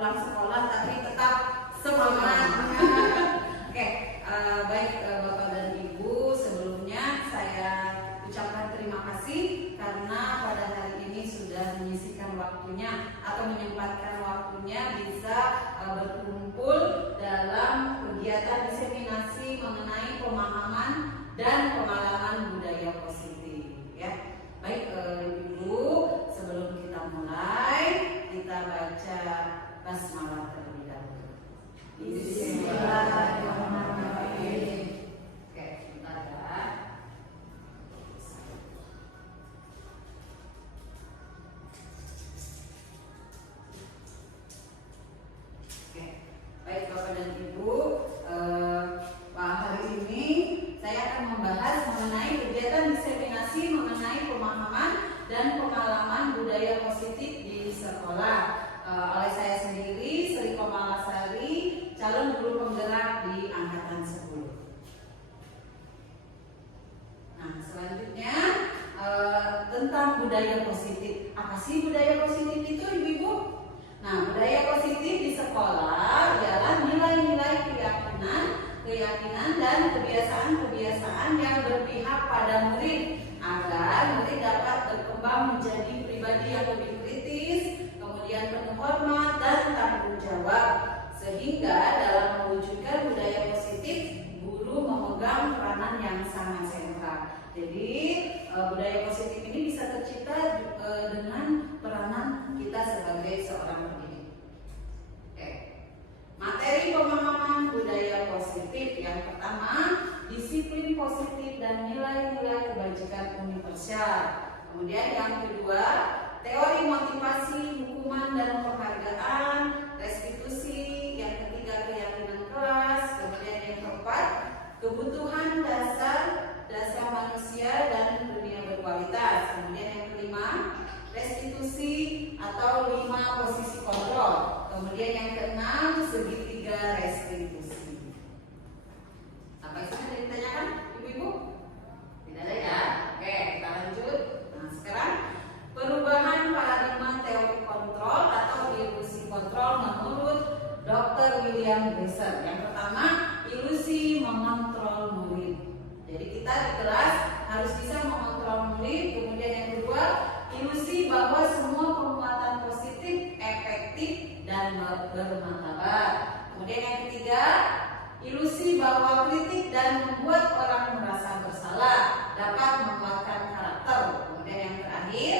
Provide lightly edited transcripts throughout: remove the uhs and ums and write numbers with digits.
pulang sekolah tapi tetap semangat. Oke, baik Bapak dan Ibu, sebelumnya saya ucapkan terima kasih karena pada hari ini sudah menyisihkan waktunya atau menyempatkan waktunya bisa berkumpul dalam kegiatan diseminasi mengenai pemahaman dan pengalaman budaya positif. Ya, baik Ibu, sebelum kita mulai, kita baca basmalah terlebih dahulu. Bismillahirrahmanirrahim. Oke, sebentar ya. Oke, baik Bapak dan Ibu, hari ini saya akan membahas mengenai kegiatan diseminasi mengenai pemahaman dan pengalaman budaya positif di sekolah oleh saya sendiri, Sri Komalasari, calon guru penggerak di angkatan 10. Nah, selanjutnya tentang budaya positif. Apa sih budaya positif itu, Ibu-ibu? Nah, budaya positif di sekolah ialah nilai-nilai keyakinan dan kebiasaan-kebiasaan yang berpihak pada murid agar murid dapat berkembang menjadi pribadi yang lebih kritis, kemudian penuh hormat dan tanggung jawab, sehingga dalam mewujudkan budaya positif guru memegang peranan yang sangat sentral. Jadi budaya positif ini bisa tercipta dengan peranan kita sebagai seorang pendidik. Oke. Materi pemahaman budaya positif yang pertama, disiplin positif dan nilai-nilai kebajikan universal. Kemudian yang kedua, teori motivasi, hukuman dan penghargaan, restitusi. Yang ketiga, keyakinan kelas. Kemudian yang keempat, kebutuhan dasar manusia dan dunia berkualitas. Kemudian yang kelima, restitusi atau 5 posisi kontrol. Kemudian yang keenam, segitiga restitusi. Sampai sini ada yang ditanyakan, Ibu-ibu? Tidak ada ya? Oke, kita lanjut. Nah, sekarang perubahan paradigma teori kontrol atau ilusi kontrol menurut Dr. William Glasser. Yang pertama, ilusi mengontrol murid. Jadi kita di kelas harus bisa mengontrol murid. Kemudian yang kedua, ilusi bahwa semua penguatan positif efektif dan bermartabat. Kemudian yang ketiga, ilusi bahwa kritik dan membuat orang merasa bersalah dapat menguatkan karakter. Kemudian yang terakhir,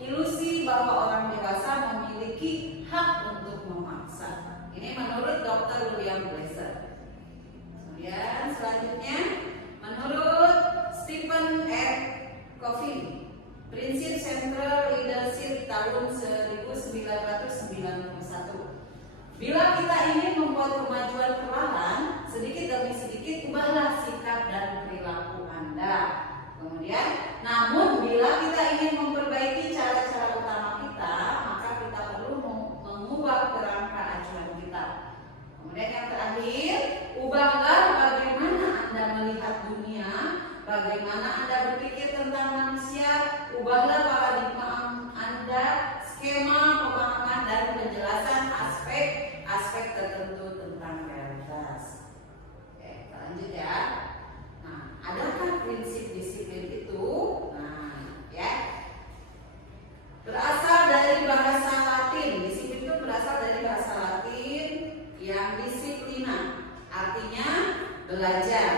ilusi bahwa orang dewasa memiliki hak untuk memaksa. Ini menurut Dr. William Glasser. Kemudian selanjutnya, menurut Stephen F. Covey, Prinsip Central Leadership tahun 1991. Bila kita ingin membuat kemajuan perlahan, sedikit demi sedikit ubahlah sikap dan perilaku Anda. Kemudian, namun bila kita ingin memperbaiki cara-cara utama kita, maka kita perlu mengubah kerangka acuan kita. Kemudian yang terakhir, ubahlah bagaimana Anda melihat dunia, bagaimana Anda berpikir tentang manusia, ubahlah paradigma Anda, skema pemahaman dan penjelasan aspek tertentu tentang realitas. Oke, kita lanjut ya. Nah, adakah prinsip disiplin itu? Nah, ya. Berasal dari bahasa Latin. Disiplin itu berasal dari bahasa Latin yang disiplina, artinya belajar.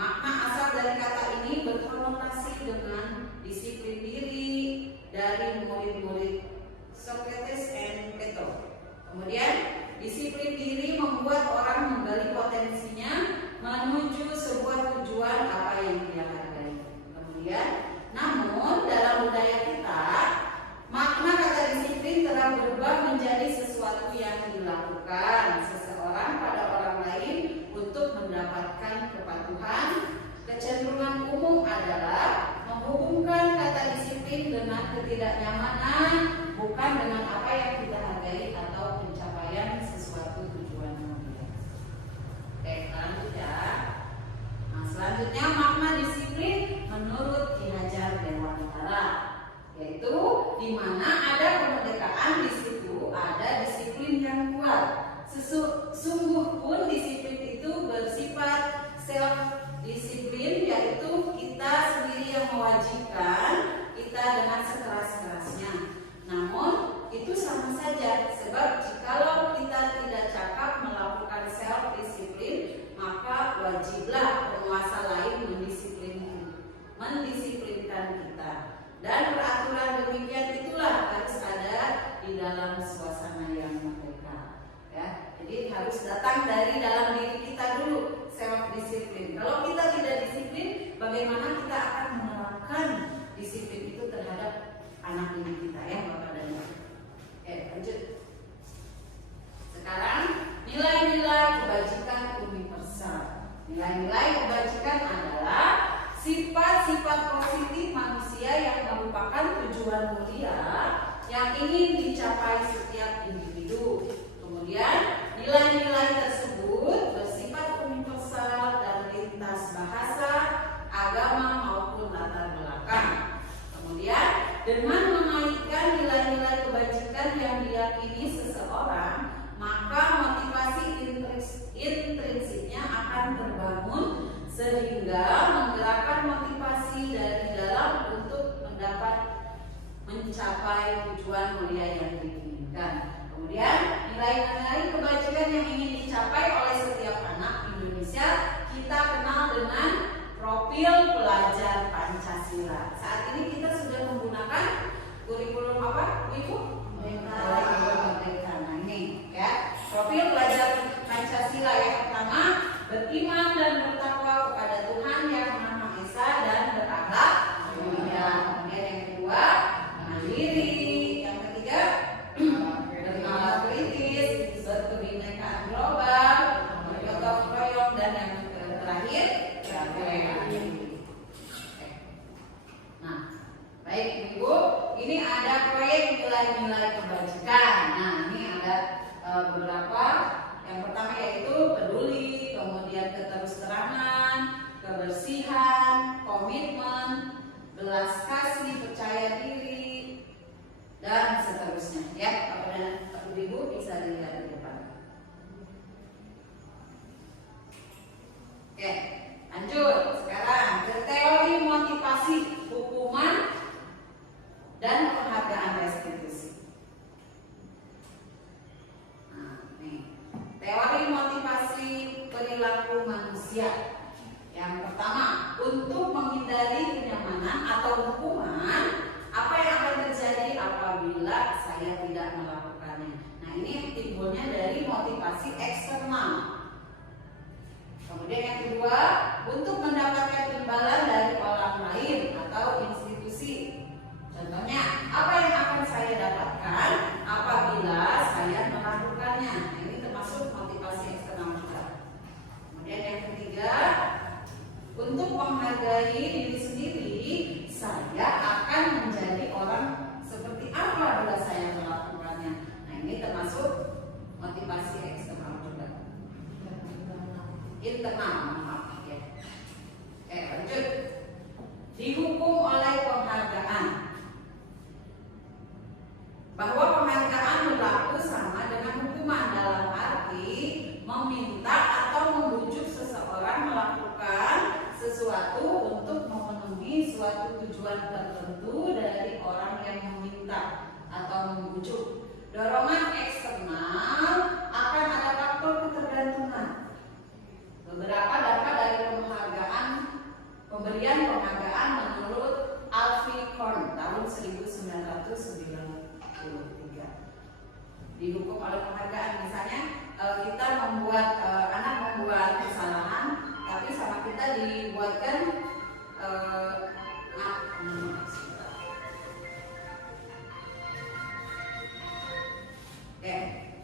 Makna asal dari kata ini berkonotasi dengan disiplin diri dari murid-murid Socrates dan Plato. Kemudian disiplin diri membuat orang menggali potensinya menuju sebuah tujuan apa yang dia hargai. Kemudian, namun dalam budaya kita, makna kata disiplin telah berubah menjadi sesuatu yang dilakukan seseorang pada orang lain untuk mendapatkan kepatuhan. Kecenderungan umum adalah menghubungkan kata disiplin dengan ketidaknyamanan, bukan dengan apa yang kita hargai atau pencapaian sesuatu tujuan mulia. Oke, lanjut ya. Nah, selanjutnya makna disiplin menurut Ki Hajar Dewantara, yaitu di mana ada kemerdekaan, di situ ada disiplin yang kuat. Sungguh pun disiplin itu bersifat self disiplin, yaitu kita sendiri yang mewajibkan kita dengan sekeras-kerasnya. Namun itu sama saja, sebab jikalau kita tidak cakap melakukan self disiplin, maka wajiblah penguasa lain mendisiplinkan kita. Dan peraturan demikian itulah harus ada di dalam suasana yang merdeka. Ya, jadi harus datang dari dalam diri kita dulu, self disiplin. Kalau kita tidak disiplin, bagaimana kita akan menerapkan disiplin itu terhadap anak didik kita, ya Bapak dan Ibu. Oke, lanjut. Sekarang nilai-nilai kebajikan universal. Nilai-nilai kebajikan adalah sifat-sifat positif manusia yang merupakan tujuan mulia yang ingin dicapai setiap individu. Kemudian nilai-nilai tersebut bersifat universal dan lintas bahasa, agama maupun latar belakang. Kemudian dengan mengaitkan nilai-nilai kebajikan yang diyakini seseorang, maka motivasi intrinsiknya akan terbangun sehingga menggerakkan motivasi dari dalam untuk mencapai tujuan mulia yang diinginkan. Kemudian nilai-nilai kebajikan yang ingin dicapai oleh setiap anak Indonesia kita kenal dengan profil pelajar Pancasila. Saat ini kita sudah menggunakan kurikulum apa, Ibu? Merdeka. Nah ini ya, profil pelajar Pancasila yang pertama, beriman dan bertakwa kepada Tuhan Yang Maha Esa dan berakhlak mulia. Kemudian yang kedua, mandiri. Yang ketiga, bernalar kritis, berkebinekaan global, bergotong royong, dan yang terakhir, nah, baik Ibu, ini ada proyek nilai-nilai kebajikan. Nah, ini ada beberapa. Yang pertama yaitu peduli, kemudian keterusterangan, kebersihan, komitmen, belas kasih, percaya diri, dan seterusnya. Ya, Bapak dan Ibu bisa dilihat di depan. Oke, lanjut. Sekarang ke teori motivasi, hukuman, dan penghargaan restitusi. Nah, nih. Teori motivasi perilaku manusia. Yang pertama, untuk menghindari kenyamanan atau hukuman, apa yang akan terjadi apabila saya tidak melakukannya? Nah, ini timbulnya dari motivasi eksternal. Kemudian yang kedua, untuk mendapatkan imbalan dari orang lain atau institusi. Contohnya, apa yang akan saya dapatkan apabila saya melakukannya? Nah, ini termasuk motivasi eksternal juga. Kemudian yang ketiga, untuk menghargai diri sendiri, saya akan menjadi orang seperti apa bila saya melakukannya. Nah, ini termasuk motivasi eksternal juga. Internal, maaf ya. Oke, lanjut. Dihukum oleh penghargaan. Bahwa penghargaan berlaku sama dengan hukuman dalam arti meminta atau membujuk seseorang melakukan sesuatu untuk memenuhi suatu tujuan tertentu dari orang yang meminta atau membujuk. Dorongan eksternal akan ada faktor ketergantungan. Beberapa dampak dari pemberian penghargaan menurut Alfie Korn tahun 1993. Dihukum oleh penghargaan, misalnya kita anak membuat kesalahan, tapi sama kita dibuatkan Oke,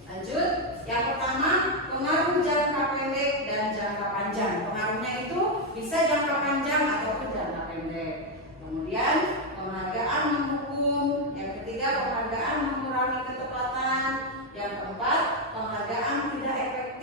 lanjut. Yang pertama, pengaruh jangka pendek dan jangka panjang. Pengaruhnya itu bisa jangka panjang ataupun jangka pendek. Kemudian penghargaan menghukum. Yang ketiga, penghargaan mengurangi ketepatan. Yang keempat, penghargaan tidak efektif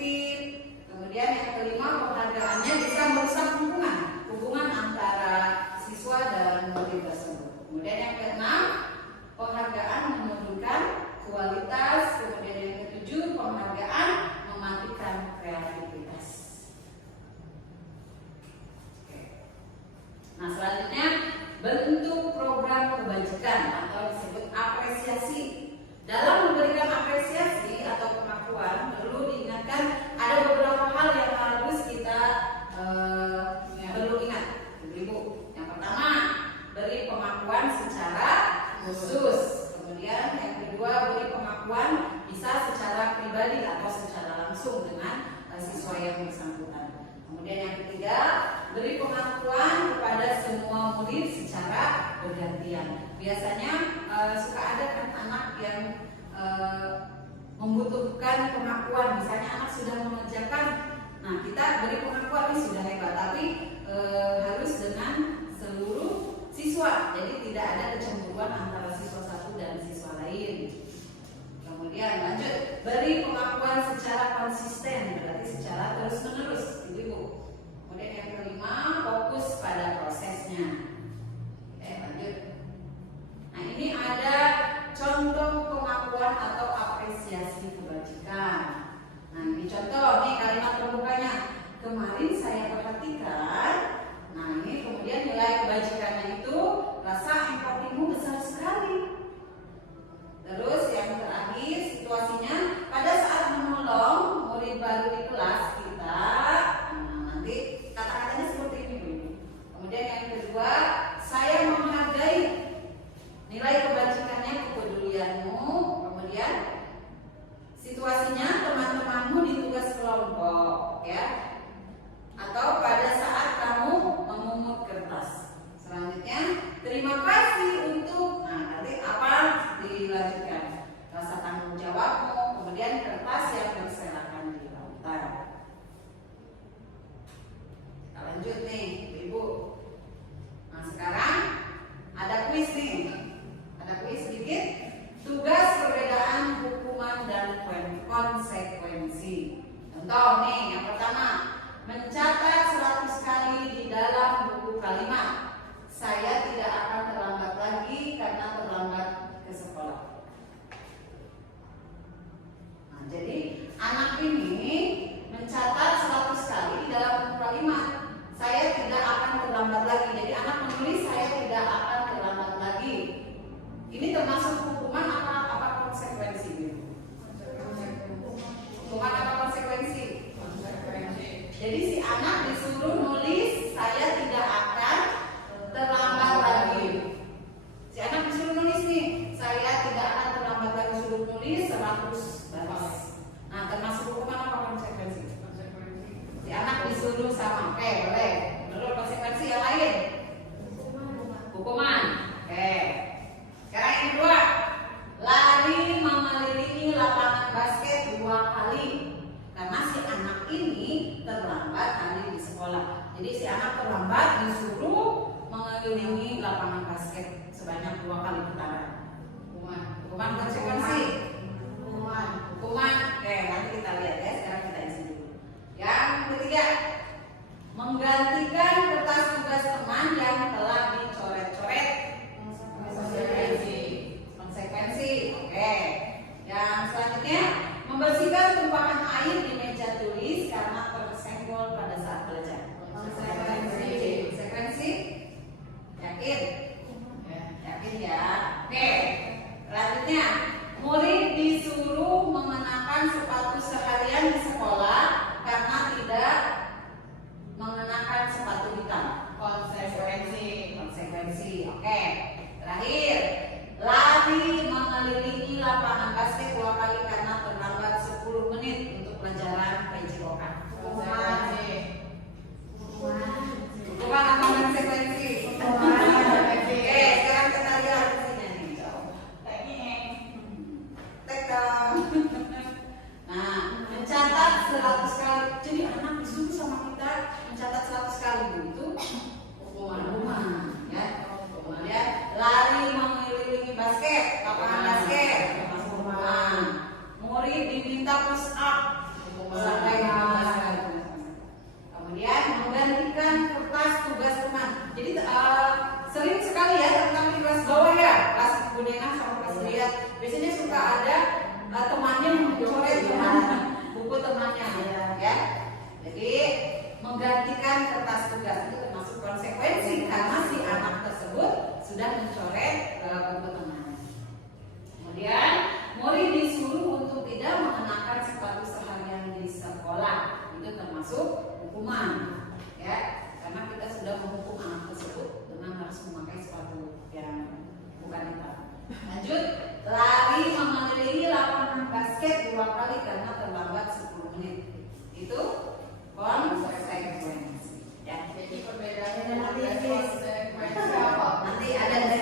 bergantian. Biasanya suka ada kan anak yang membutuhkan pengakuan, misalnya anak sudah mengerjakan, nah kita beri pengakuan ini sudah hebat, tapi harus dengan seluruh siswa, jadi tidak ada kecemburuan antara siswa satu dan siswa lain. Kemudian lanjut, beri pengakuan secara konsisten, berarti secara terus menerus, ibu. Kemudian yang kelima, fokus pada prosesnya. Lanjut. Nah ini ada contoh pengakuan atau apresiasi kebajikan. Nah ini contoh, nih kalimat pembukanya. Kemarin saya perhatikan. Nah ini kemudian nilai kebajikannya itu rasa empatimu besar sekali. Terus yang terakhir situasinya pada saat menolong murid baru di kelas kita. Nanti kata-katanya seperti ini dulu. Kemudian yang kedua, saya menghargai nilai kebajikannya, kepedulianmu. Kemudian situasinya teman-temanmu di tugas kelompok, ya. Atau pada saat kamu memungut kertas. Selanjutnya, terima kasih untuk, nah nanti apa dilanjutkan? Rasa tanggung jawabmu, kemudian kertas yang berserakan di lautan. Kita lanjut nih, Ibu. Nah sekarang ada kuis nih. Ada kuis sedikit. Tugas perbedaan hukuman dan konsekuensi. Contoh nih, yang pertama, mencatat 100 kali di dalam buku kalimat. Saya tidak akan terlambat lagi karena terlambat ke sekolah. Nah, jadi anak ini mencatat 100 kali di dalam buku kalimat. Saya tidak akan terlambat lagi. Jadi anak menulis saya tidak akan terlambat lagi. Ini termasuk hukuman apa konsekuensi? Hukuman apa konsekuensi? Jadi si anak disuruh nulis saya tidak akan terlambat lagi. Si anak disuruh nulis nih, saya tidak akan terlambat lagi, suruh nulis 100 baris. Nah, termasuk hukuman apa konsekuensi? Si anak disuruh sama, oke, boleh. Menurut konsekuensi yang lain? Hukuman. Oke. Sekarang yang kedua, lari mengelilingi lapangan basket 2 kali. Karena si anak ini terlambat tadi di sekolah. Jadi si anak terlambat disuruh mengelilingi lapangan basket sebanyak 2 kali putaran. Hukuman konsekuensi. Hukuman. Oke, nanti kita lihat ya. Sekarang kita isi dulu. Yang ketiga, menggantikan kertas tugas teman yang telah dicoret-coret. Konsekuensi. Oke. Yang selanjutnya, membersihkan tumpahan air di meja tulis karena tersenggol pada saat belajar. Konsekuensi. Yakin? Yakin ya. Oke. Selanjutnya, murid disuruh mengenakan sepatu seharian di sekolah karena tidak mengenakan sepatu hitam. Konsekuensi. Oke. Terakhir, lari mengelilingi lapangan basket 2 kali karena terlambat 10 menit untuk pelajaran PJOK. Hukuman apa konsekuensi? Oke, sekarang kita lihat hasilnya nih. Tekan. Nah, mencatat 100 kali. Jadi anak disuruh sama kita mencatat 100 kali itu hukuman, ya. Kemudian lari mengelilingi basket, lapangan basket, hukuman. Murid diminta push up sampai 15 kali. Kemudian menggantikan kertas tugas teman. Jadi sering sekali ya, terutama di kelas bawah ya, kelas Bu Nena sama kelas Lia, biasanya suka ada temannya mencoret buku temannya, ya. Jadi menggantikan kertas tugas itu termasuk konsekuensi karena si anak tersebut sudah mencoret buku temannya. Kemudian murid disuruh untuk tidak mengenakan sepatu seharian di sekolah, itu termasuk hukuman, ya, karena kita sudah menghukum anak tersebut dengan harus memakai sepatu yang bukan hitam. Lanjut, lari mengelilingi lapangan basket 2 kali karena terlambat 10 menit, itu konsekuensi. Ya. Jadi perbedaannya nanti ada dari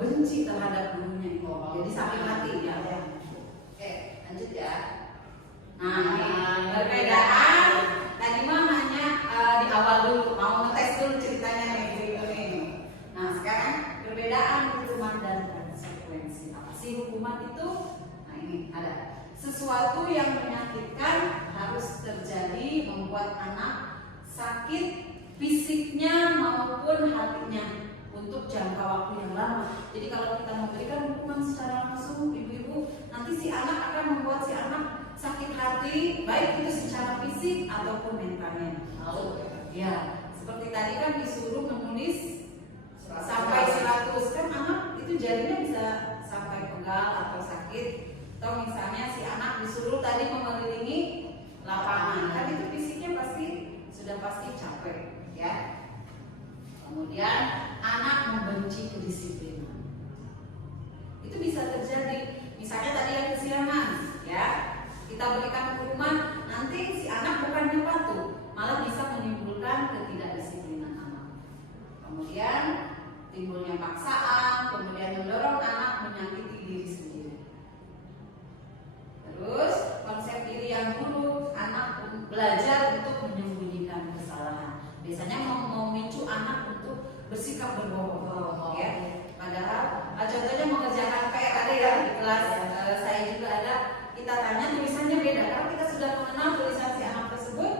benci terhadap gurunya itu. Jadi sakit hati ya. Oke, lanjut ya. Nah, ini perbedaan tadi mah hanya di awal dulu, mau ngetes dulu ceritanya nih ini. Nah, sekarang perbedaan hukuman dan konsekuensi. Apa sih hukuman itu? Nah, ini ada sesuatu yang menyakitkan harus terjadi membuat anak sakit fisiknya maupun hatinya untuk jangka waktu yang lama. Jadi kalau kita memberikan hukuman secara langsung, ibu-ibu, nanti si anak akan membuat si anak sakit hati, baik itu secara fisik ataupun mentalnya. Ya, seperti tadi kan disuruh menulis sampai 100, kan anak itu jarinya bisa sampai pegal atau sakit. Atau misalnya si anak disuruh tadi mengelilingi lapangan, kan itu fisiknya sudah pasti capek, ya. Kemudian anak membenci kedisiplinan. Itu bisa terjadi. Misalnya tadi yang kesiangan, ya. Kita berikan hukuman, nanti si anak bukannya patuh, malah bisa menimbulkan ketidakdisiplinan anak. Kemudian timbulnya paksaan, kemudian mendorong anak menyakiti diri sendiri. Terus konsep diri yang buruk, anak belajar untuk menyembunyikan kesalahan. Biasanya memicu anak untuk bersikap berbohong, ya. Padahal contohnya mengerjakan PR ada ya di kelas, saya juga ada. Kita tanya tulisannya beda, karena kita sudah mengenal tulisan si anak tersebut,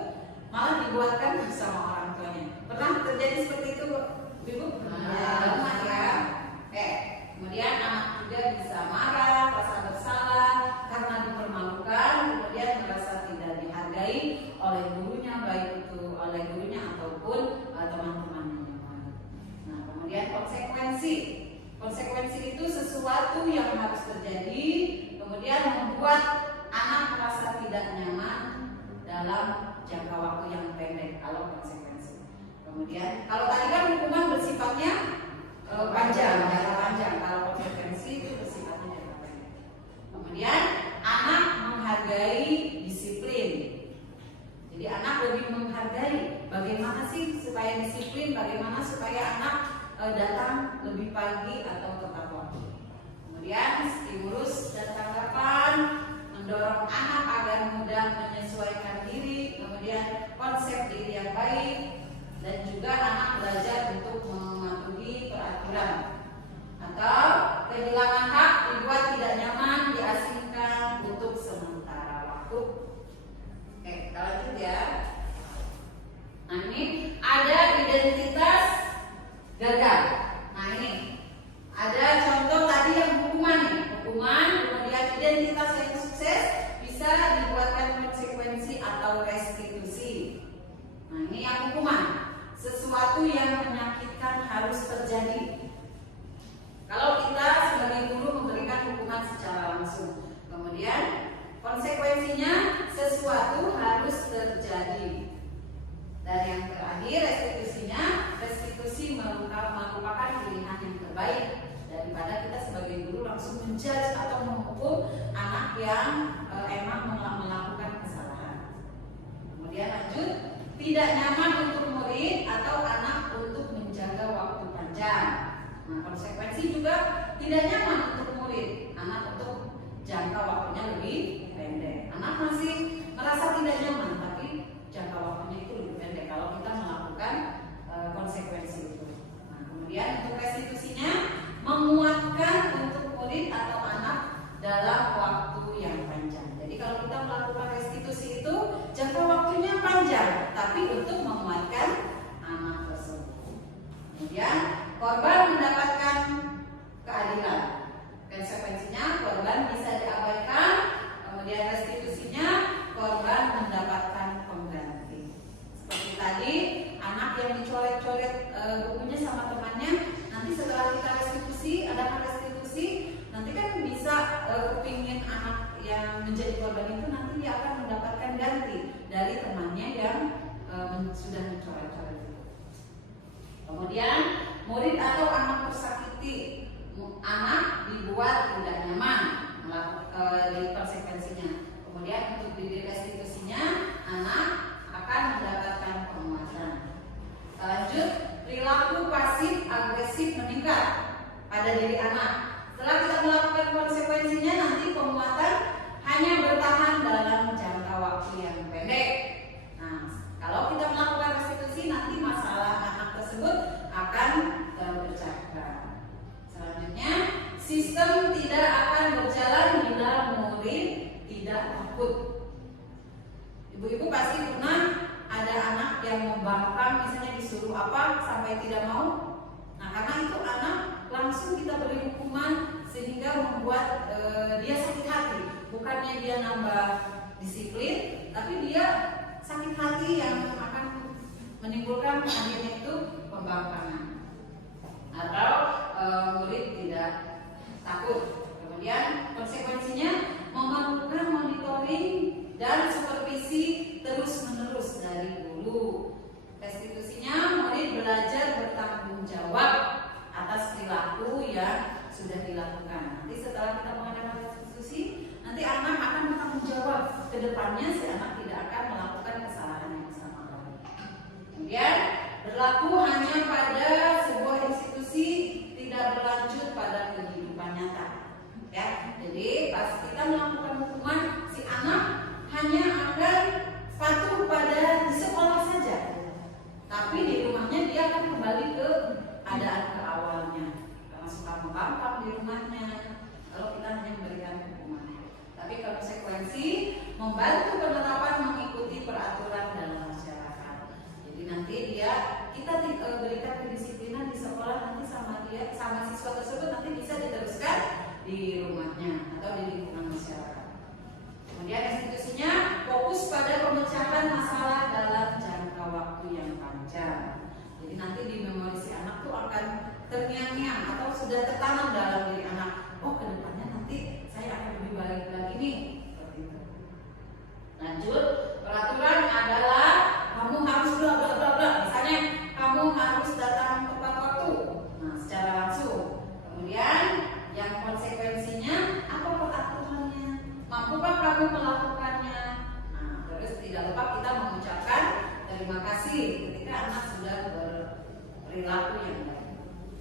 malah dibuatkan sama orang tuanya. Pernah terjadi seperti itu, Ibu? Pernah ya. Kemudian anak juga bisa marah, rasa bersalah karena dipermalukan, kemudian merasa tidak dihargai oleh gurunya, baik itu oleh gurunya ataupun teman-temannya. Nah, kemudian konsekuensi itu sesuatu yang harus terjadi, kemudian membuat anak merasa tidak nyaman dalam jangka waktu yang pendek kalau konsekuensi. Kemudian kalau tadi kan hukuman bersifatnya panjang, jangka panjang. Kalau konsekuensi itu bersifatnya jangka pendek. Kemudian anak menghargai disiplin. Jadi anak lebih menghargai bagaimana sih supaya disiplin, bagaimana supaya anak datang lebih pagi atau tepat waktu. Kemudian stimulus dan tanggapan mendorong anak agar mudah menyesuaikan diri, kemudian konsep diri yang baik, dan juga anak belajar untuk mematuhi peraturan. Atau kehilangan hak dibuat tidak nyaman, diasingkan untuk sementara waktu. Oke, kita lanjut ya. Nah, ini ada identitas gagal. Nah, ini ada contoh tadi yang hukuman nih. Hukuman, kemudian identitas yang sukses bisa dibuatkan konsekuensi atau restitusi. Nah, ini yang hukuman. Sesuatu yang menyakitkan harus terjadi. Kalau kita sebagai guru memberikan hukuman secara langsung, kemudian konsekuensinya sesuatu harus terjadi. Dan yang terakhir restitusi merupakan pilihan yang terbaik daripada kita sebagai guru langsung menjudge atau menghukum anak yang emang melakukan kesalahan. Kemudian lanjut, tidak nyaman untuk murid atau anak untuk menjaga waktu panjang. Nah, konsekuensi juga tidak nyaman untuk murid, anak untuk jangka waktunya lebih pendek. Anak masih merasa tidak nyaman, tapi jangka waktunya itu lebih pendek kalau kita melakukan konsekuensi itu. Nah, kemudian untuk restitusinya menguatkan untuk murid atau anak dalam waktu yang panjang. Jadi kalau kita melakukan restitusi itu jangka waktunya panjang, tapi untuk menguatkan anak tersebut. Kemudian korban mendapatkan keadilan. Konsekuensinya korban bisa diabaikan, kemudian restitusinya korban mendapatkan pengganti. Seperti tadi, anak yang dicoret-coret bukunya sama temannya, nanti setelah kita restitusi, adakan restitusi, nanti kan bisa kepingin anak yang menjadi korban itu nanti dia akan mendapatkan ganti dari temannya yang sudah mencoret-coret itu. Kemudian murid atau anak tersakiti, anak dibuat tidak nyaman di konsekuensinya. Kemudian untuk di restitusinya anak akan mendapatkan penguatan. Lanjut, perilaku pasif agresif meningkat pada pada diri anak. Setelah kita melakukan konsekuensinya, nanti penguatan hanya bertahan dalam jangka waktu yang pendek. Nah, kalau kita melakukan restitusi, nanti masalah anak tersebut akan terpecahkan. Selanjutnya, sistem tidak akan berjalan bila murid tidak takut. Ibu-ibu pasti pernah ada anak yang membangkang, misalnya disuruh apa sampai tidak mau. Nah, karena itu anak langsung kita beri hukuman sehingga membuat dia sakit hati. Bukannya dia nambah disiplin, tapi dia sakit hati yang akan menimbulkan akhirnya itu pembangkangan atau murid tidak takut. Kemudian konsekuensinya memerlukan monitoring dan supervisi terus-menerus dari guru. Restitusinya murid belajar bertanggung jawab atas perilaku yang sudah dilakukan. Nanti setelah kita mengadakan restitusi, nanti anak akan bertanggung jawab. Kedepannya si anak tidak akan melakukan kesalahan yang sama lagi. Kemudian berlaku hanya pada sebuah institusi, tidak berlanjut pada kehidupan nyata. Ya, jadi pas kita melakukan hukuman, si anak hanya akan patuh pada di sekolah saja, tapi di rumahnya dia akan kembali ke keadaan ke awalnya, karena suka membangkang di rumahnya. Kalau kita hanya memberikan hukuman, tapi konsekuensi membantu penerapan mengikuti peraturan dalam masyarakat. Jadi nanti kita berikan kedisiplinan di sekolah, nanti sama siswa tersebut nanti bisa diteruskan di rumahnya atau di lingkungan masyarakat. Kemudian institusinya fokus pada pemecahan masalah dalam jangka waktu yang panjang. Jadi nanti di memori si anak tuh akan terngiang-ngiang atau sudah tertanam dalam diri anak. Oh, kedepannya nanti saya akan lebih baik lagi nih. Seperti itu. Lanjut, peraturan adalah kamu harus bla bla bla bla. Misalnya kamu harus datang tepat waktu. Nah, secara langsung. Kemudian yang konsekuensinya apa peraturannya? Mampukah kamu melakukannya? Nah, terus tidak lupa kita mengucapkan terima kasih ketika anak sudah berperilaku yang baik.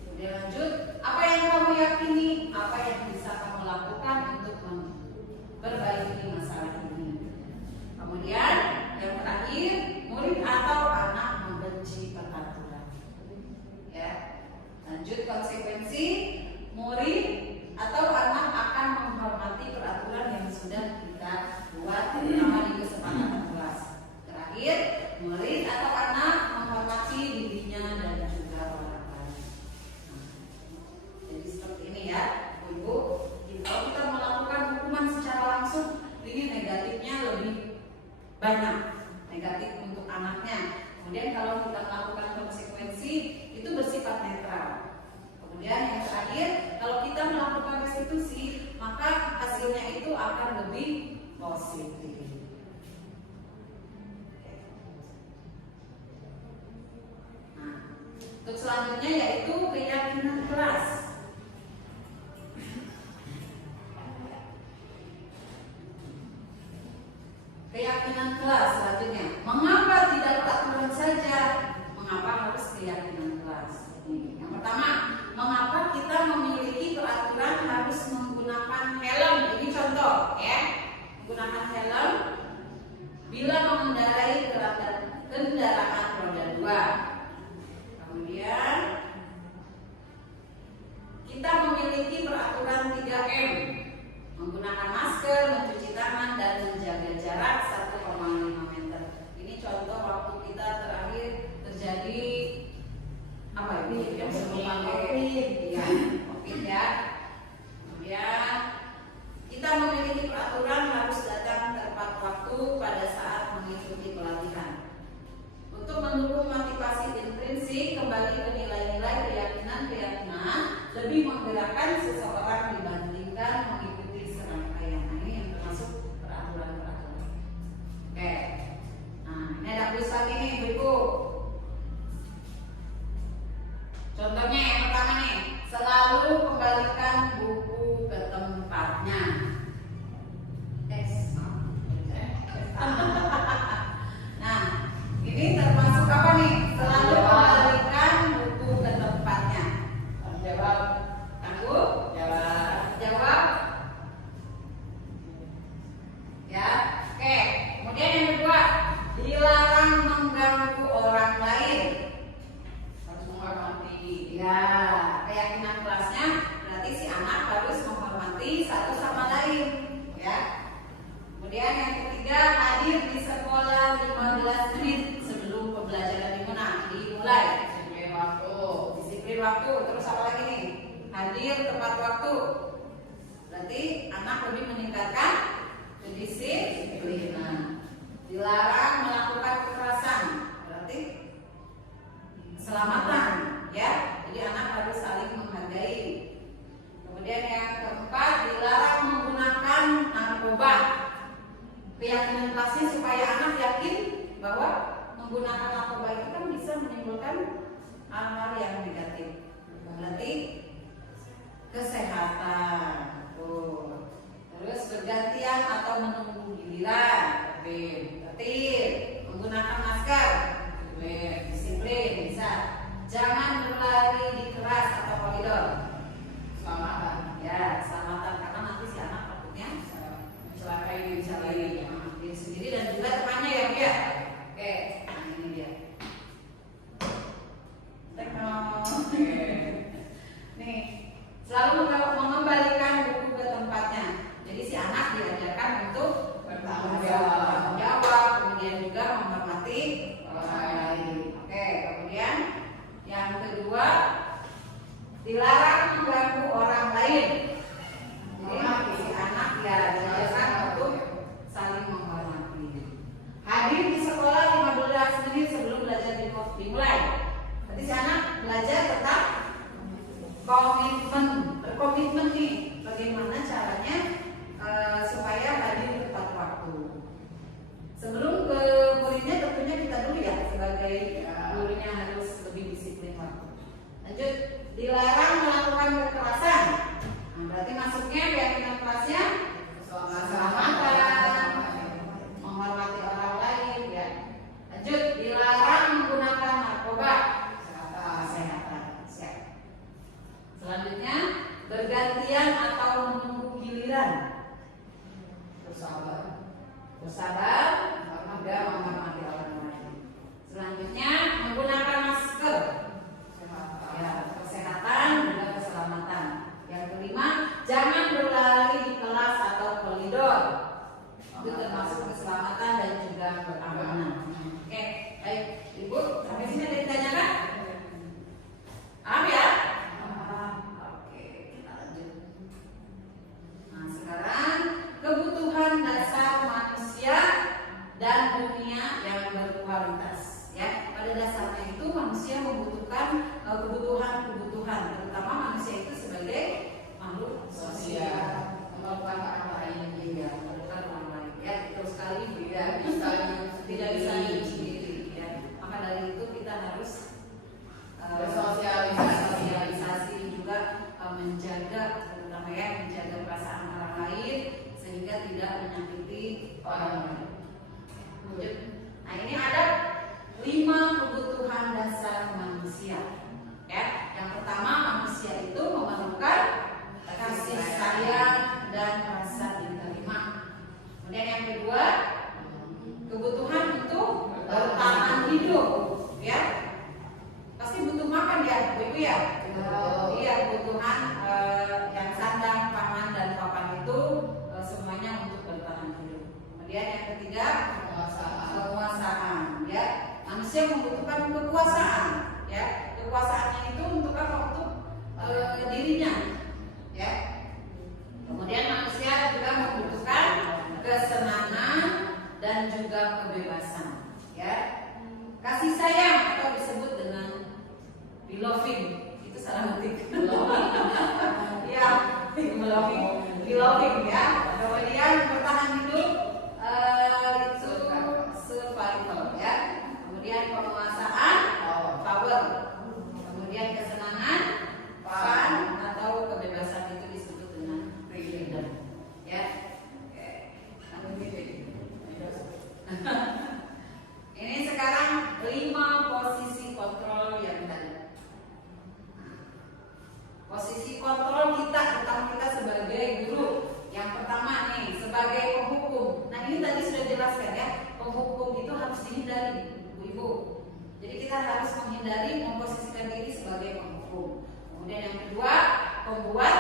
Kemudian lanjut, apa yang kamu yakini? Apa yang bisa kamu lakukan untuk memperbaiki masalah ini? Kemudian yang terakhir, murid atau anak membenci peraturan. Ya, lanjut konsekuensi, murid atau anak akan menghormati peraturan yang sudah kita buat terutama di kesepakatan kelas. Terakhir, murid atau anak menghormati dirinya dan juga orang lain. Jadi seperti ini ya, Ibu. Kalau kita melakukan hukuman secara langsung, ini negatifnya lebih banyak, negatif untuk anaknya. Kemudian kalau kita melakukan konsekuensi, itu bersifat netral. Kemudian yang terakhir, kalau kita melakukan restitusi, maka hasilnya itu akan lebih positif. Nah, untuk selanjutnya yaitu keyakinan kelas. Keyakinan kelas selanjutnya. Mengapa tidak peraturan saja? Mengapa harus keyakinan kelas? Yang pertama, mengapa kita memiliki peraturan harus menggunakan helm? Ini contoh ya, menggunakan helm bila mengendarai kendaraan roda 2. Kemudian kita memiliki peraturan 3M, menggunakan masker, mencuci tangan, dan menjaga jarak 1,5 meter. Ini contoh waktu kita terakhir terjadi apa ini yang sebelum COVID ya, COVID ya. Kemudian kita memiliki peraturan harus datang tepat waktu pada saat mengikuti pelatihan. Untuk waktu. Terus apa lagi nih? Hadir tepat waktu. Berarti anak lebih meningkatkan kedisiplinan. Dilarang melakukan kekerasan. Berarti keselamatan, ya. Jadi anak harus saling menghargai. Kemudian yang keempat, dilarang menggunakan narkoba. Keyakinan kelasnya supaya anak yakin bahwa menggunakan narkoba itu kan bisa menimbulkan hal-hal yang negatif. Berarti kesehatan. Terus bergantian atau menunggu giliran. Berarti menggunakan masker. Disiplin bisa. Jangan berlari di kelas atau koridor. Selamatan. Ya, selamatan karena nanti si anak takutnya mencelakai diri sendiri dan juga temannya ya, Bu ya. Oke, nah ini dia. Teknologi. Nih, selalu mengembalikan buku ke tempatnya. Jadi si anak diajarkan untuk bertanggung jawab, kemudian juga menghormati orang lain. Oke, kemudian yang kedua, dilarang mengganggu orang lain. Jadi si anak ya diajarkan untuk saling menghormati. Hadir di sekolah 15 menit sebelum belajar dimulai. Berarti si anak belajar tetap berkomitmen nih. Bagaimana caranya supaya hadir tepat waktu. Sebelum ke muridnya tentunya kita dulu ya sebagai gurunya harus lebih disiplin waktu. Lanjut, dilarang melakukan kekerasan. Nah, berarti masuknya keyakinan kelasnya keselamatan, menghormati orang lain ya. Lanjut, dilarang menggunakan narkoba. Kesehatan. Siap. Selanjutnya, bergantian atau menunggu giliran. Bersabar, juga menghormati orang lain. Selanjutnya, menggunakan masker. Ya, kesehatan juga keselamatan. Yang kelima, jangan berlari di kelas atau koridor. Itu termasuk keselamatan dan juga keamanan. Oke, baik Ibu, sampai sini ada yang ditanyakan? Paham ya? Oke, kita lanjut. Nah, sekarang kebutuhan dasar manusia dan dunia yang berkualitas. Ya, pada dasarnya itu manusia membutuhkan kebutuhan, terutama manusia itu sebagai makhluk sosial, memerlukan orang lain juga, memerlukan orang lain. Ya, terus sekali tidak bisa hidup sendiri. Ya, maka dari itu kita harus bersosialisasi juga, menjaga, terutama ya, menjaga perasaan orang lain sehingga tidak menyakiti orang lain. Nah, ini ada 5 kebutuhan dasar manusia. Ya, yang pertama, manusia itu memerlukan kasih sayang dan rasa diterima. Kemudian yang kedua, kebutuhan untuk bertahan hidup. Ya, pasti butuh makan ya, Ibu ya. Iya, kebutuhan yang sandang, pangan dan papan itu semuanya untuk bertahan hidup. Kemudian yang ketiga, kekuasaan. Ya, manusia membutuhkan kekuasaan. Ya, kekuasaannya itu untuk apa? Untuk dirinya. Ya. Kemudian manusia juga membutuhkan kesenangan dan juga kebebasan. Ya, kasih sayang atau disebut dengan beloving. Itu salah ngetik. Ya, beloving ya. Kemudian bertahan hidup itu survival ya. Kemudian penguasaan, power. Kemudian kesenangan, fun, atau kebebasan itu disebut dengan freedom. Ya. Ini sekarang 5 posisi kontrol yang tadi. Posisi kontrol kita tentang kita sebagai guru. Yang pertama nih, sebagai penghukum. Nah, ini tadi sudah jelaskan ya, penghukum itu harus dihindari, Ibu. Jadi kita harus menghindari memposisikan diri sebagai penghukum. Kemudian yang kedua, pembuat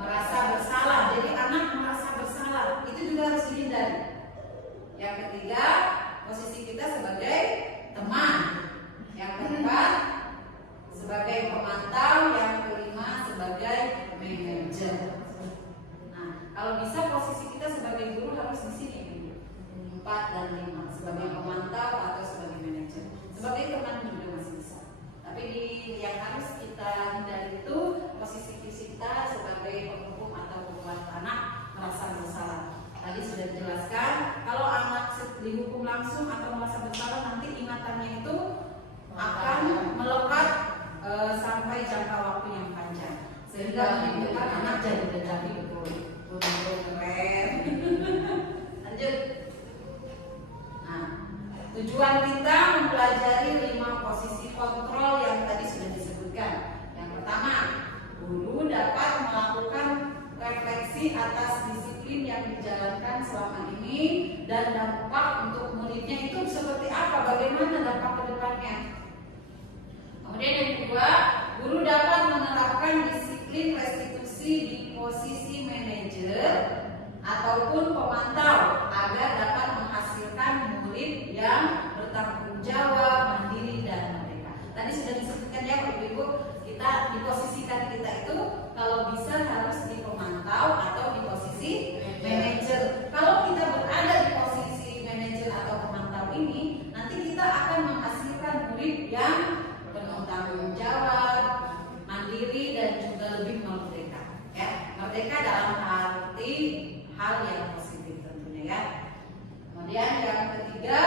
merasa bersalah. Jadi anak merasa bersalah, itu juga harus dihindari. Yang ketiga, posisi kita sebagai teman. Yang keempat, sebagai pemantau kontrol yang tadi sudah disebutkan. Yang pertama, guru dapat melakukan refleksi atas disiplin yang dijalankan selama ini dan dampak untuk muridnya itu seperti apa, bagaimana dampak ke depannya. Kemudian yang kedua, guru dapat menerapkan disiplin restitusi di posisi manajer ataupun pemantau agar dapat menghasilkan murid yang bertanggung jawab, mandiri dan merdeka. Tadi sudah disebutkan ya Bapak Ibu, kita diposisikan kita itu kalau bisa harus di pemantau atau di posisi manajer. Kalau kita berada di posisi manajer atau pemantau ini, nanti kita akan menghasilkan murid yang bertanggung jawab, mandiri dan juga lebih merdeka. Ya, merdeka dalam arti hal yang positif tentunya ya. Kemudian yang ketiga,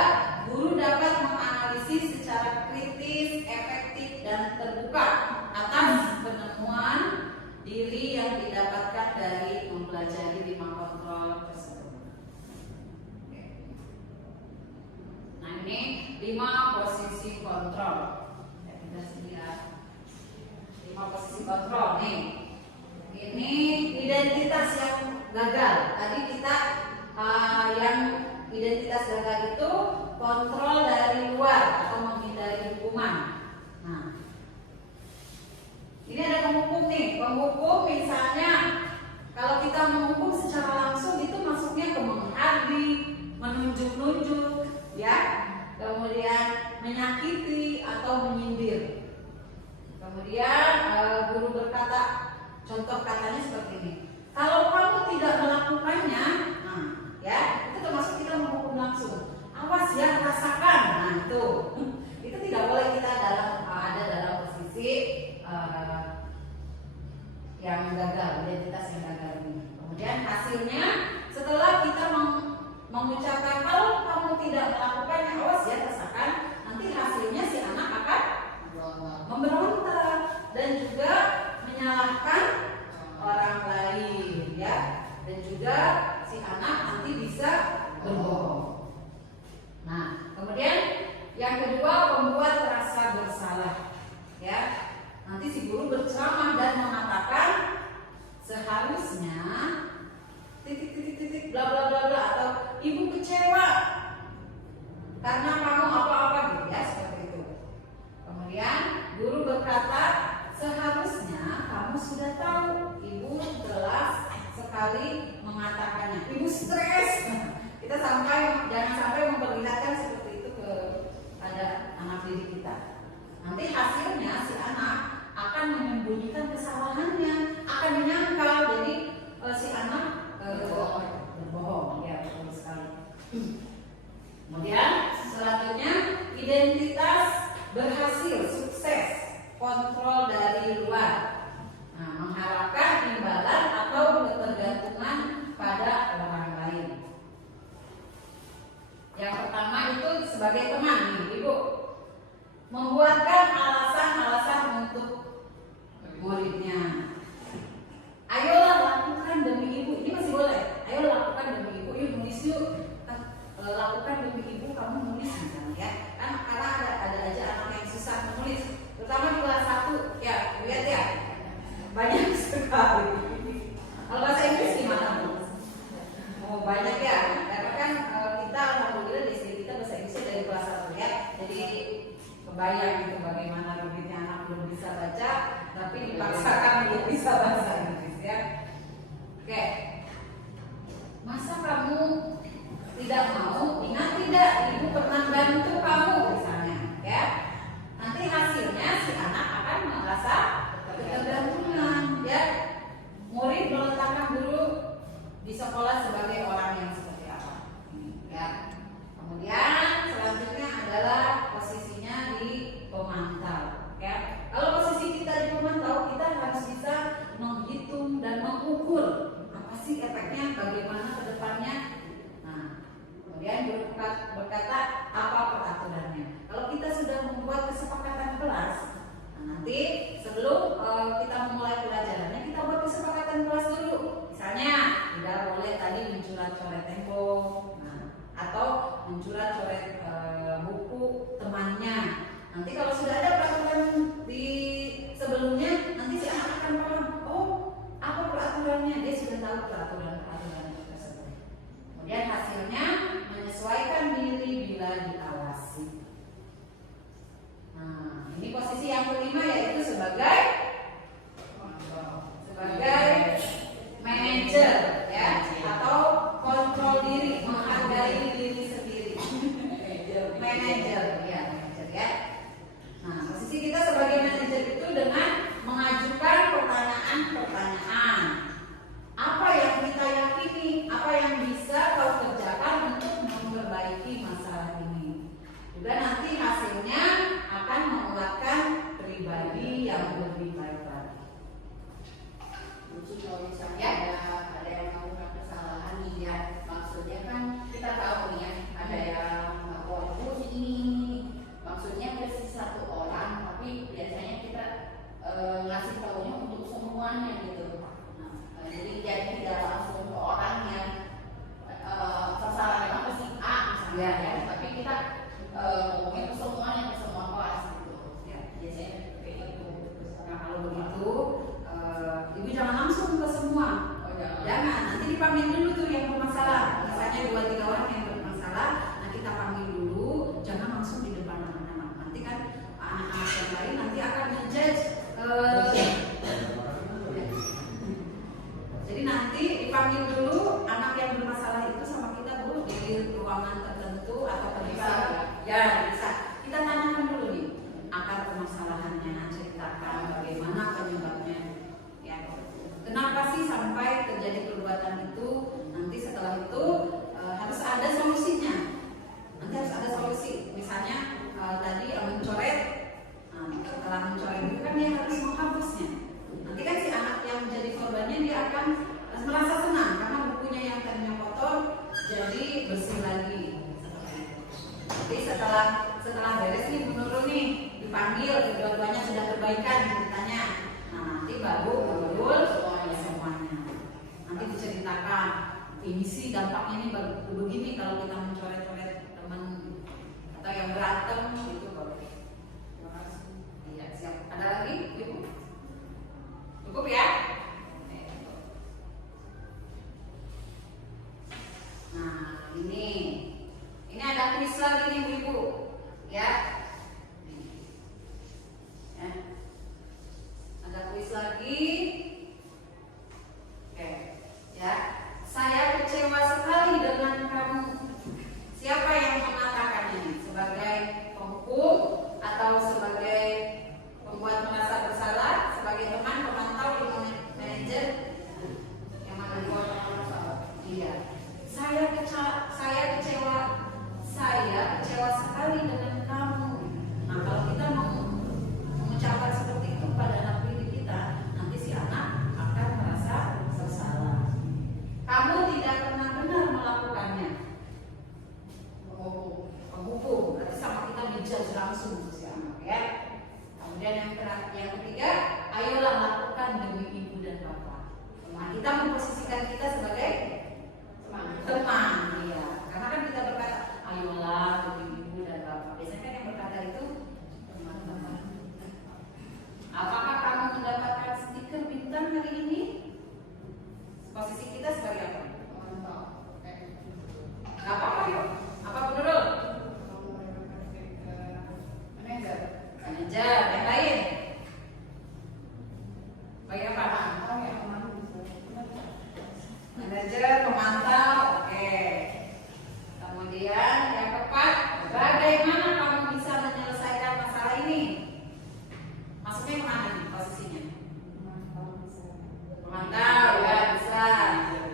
guru dapat menganalisis secara kritis, efektif dan terbuka atas penemuan diri yang didapatkan dari mempelajari 5 kontrol tersebut. Nah ini 5 posisi kontrol. Ya, kita lihat 5 posisi kontrol nih. Ini identitas yang gagal. Tadi kita yang identitas gagal itu kontrol dari luar atau menghindari hukuman. Nah, ini ada penghukum nih. Penghukum misalnya kalau kita menghukum secara langsung itu masuknya ke menghardik, menunjuk-nunjuk, ya, kemudian menyakiti atau menyindir. Kemudian guru berkata, contoh katanya seperti ini. Kalau kamu tidak melakukannya, nah, ya, itu termasuk kita menghukum langsung. Awas ya, rasakan. Nah, itu tidak boleh kita ada dalam posisi yang gagal, identitas yang gagal ini. Kemudian hasilnya setelah kita mengucapkan kalau kamu tidak melakukannya, awas ya, rasakan. Nanti hasilnya si anak akan memberontak dan juga menyalahkan orang lain, ya, dan juga si anak nanti bisa berbohong. Nah, kemudian yang kedua, membuat rasa bersalah, ya. Nanti si guru berceramah dan mengatakan seharusnya titik bla bla bla bla atau ibu kecewa karena kamu apa-apa gitu ya, seperti itu. Kemudian guru berkata seharusnya kamu sudah tahu, ibu jelas sekali mengatakannya. Ibu stres. Kita jangan sampai memperlihatkan seperti itu kepada anak didik kita. Nanti hasilnya si anak akan menyembunyikan kesalahannya, akan menyangkal. Jadi si anak berbohong, ya, betul sekali. Kemudian selanjutnya identitas berhasil, sukses, kontrol dari luar. Nah, mengharapkan imbalan atau ketergantungan pada orang lain. Yang pertama itu sebagai teman nih, Ibu. Membuatkan alasan-alasan untuk muridnya. Ayolah lakukan demi ibu. Ini masih boleh. Ayo lakukan demi ibu. Yuk nulis yuk. Lakukan demi ibu, kamu nulis misalnya ya. Kan karena ada aja anak yang susah menulis. Terutama di kelas 1. Ya, lihat ya. Banyak sekali. Kalau bahasa Inggris gimana Bu? Oh, banyak ya. Karena kan kita alhamdulillah di sini kita bahasa Inggrisnya dari kelas 1 ya. Jadi kebayang gitu bagaimana rumitnya anak belum bisa baca tapi dipaksakan dia bisa bahasa Inggris ya. Oke. Masa kamu tidak mau? Ingat tidak ibu pernah bantu kamu misalnya ya. Nanti hasilnya si anak akan merasa ketergantungan ya. Murid meletakkan dulu di sekolah sebagai orang yang seperti apa ya. Kemudian selanjutnya adalah posisinya di pemantau ya. Kalau posisi kita di pemantau, kita harus bisa menghitung dan mengukur apa sih efeknya, bagaimana ke depannya. Nah, kemudian berkata apa peraturan yang kelima yaitu sebagai manajer ya, atau kontrol diri, menghargai diri sendiri. Manajer ya, manajer ya. Nah, posisi kita sebagai manajer itu dengan mengajukan pertanyaan-pertanyaan. Apa yang kita yakini, apa yang bisa kau kerjakan untuk memperbaiki masalah ini. Juga nanti hasilnya akan menguatkan pribadi yang lebih baik lagi. Kalau misalnya ada yang melakukan kesalahan nih ya, maksudnya kan kita tahu nih ya, ada yang melakukan ini, maksudnya versi satu orang, tapi biasanya kita ngasih tahunya untuk semuanya gitu. Jadi tidak langsung ke orang yang kesalahannya pasti A misalnya ya, tapi kita ngomongin ke semuanya, ke semua kelas gitu. Ya, biasanya kayak gitu. Nah, kalau begitu ibu jangan langsung ke semua. Jangan, nanti dipanggil dulu tuh yang bermasalah. Misalnya 2-3 orang yang bermasalah, nah kita panggil dulu, jangan langsung di depan anak-anak. Nanti kan anak-anak yang lain nanti akan menjudge. Jadi nanti dipanggil dulu anak yang bermasalah itu sama kita Bu di ruangan tertentu atau bisa. Ya bisa. Kita tanyakan dulu nih akar permasalahannya, ceritakan bagaimana penyebabnya. Ya. Kenapa sih sampai terjadi perbuatan itu? Nanti setelah itu harus ada solusinya. Nanti harus ada solusi. Misalnya tadi mencoret. Nah, setelah mencoret itu kan dia harus menghapusnya. Nanti kan si anak yang menjadi korbannya dia akan merasa senang karena bukunya yang tadinya kotor jadi bersih lagi. Jadi setelah beres nih menurun nih dipanggil dua-duanya sudah perbaikan ceritanya. Nah nanti baru ngobrol semuanya. Nanti diceritakan ini sih dampaknya nih begini kalau kita mencoret-coret teman atau yang berantem gitu kalau. Iya siap. Ada lagi Ibu? Cukup ya? Nah ini ada kuis lagi nih Ibu ya. Ya. Ada kuis lagi. Oke ya. Saya kecewa sekali dengan kamu. Siapa yang mengatakannya nih? Sebagai penghukum atau sebagai pembuat merasa bersalah, sebagai teman pemantau, manajer yang mana iya. Saya kecewa sekali dengan kamu. Nah kalau kita mengucapkan seperti itu pada anak didik kita, nanti si anak akan merasa bersalah. Kamu tidak pernah benar melakukannya. Penghukum, berarti sama kita dijudge langsung si anak ya. Kemudian yang ketiga, ayolah lakukan demi ibu dan bapak. Nah, kita memposisikan kita sebagai teman, ya. Karena kan kita berkata, ayolah demi ibu dan bapak. Biasanya kan yang berkata itu teman-teman. Apakah kamu mendapatkan stiker bintang hari ini? Posisi kita sebagai apa? Gak apa-apa yuk. Apa betul? Manajer, yang lain? Baik apa? Manajer, pemantau, oke. Kemudian yang keempat, bagaimana kamu bisa menyelesaikan masalah ini? Maksudnya kemana nih posisinya? Pemantau, ya bisa.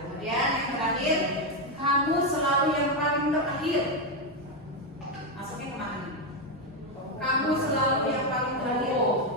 Kemudian yang terakhir, kamu selalu yang paling terakhir. Maksudnya kemana nih? Kamu selalu yang paling terakhir.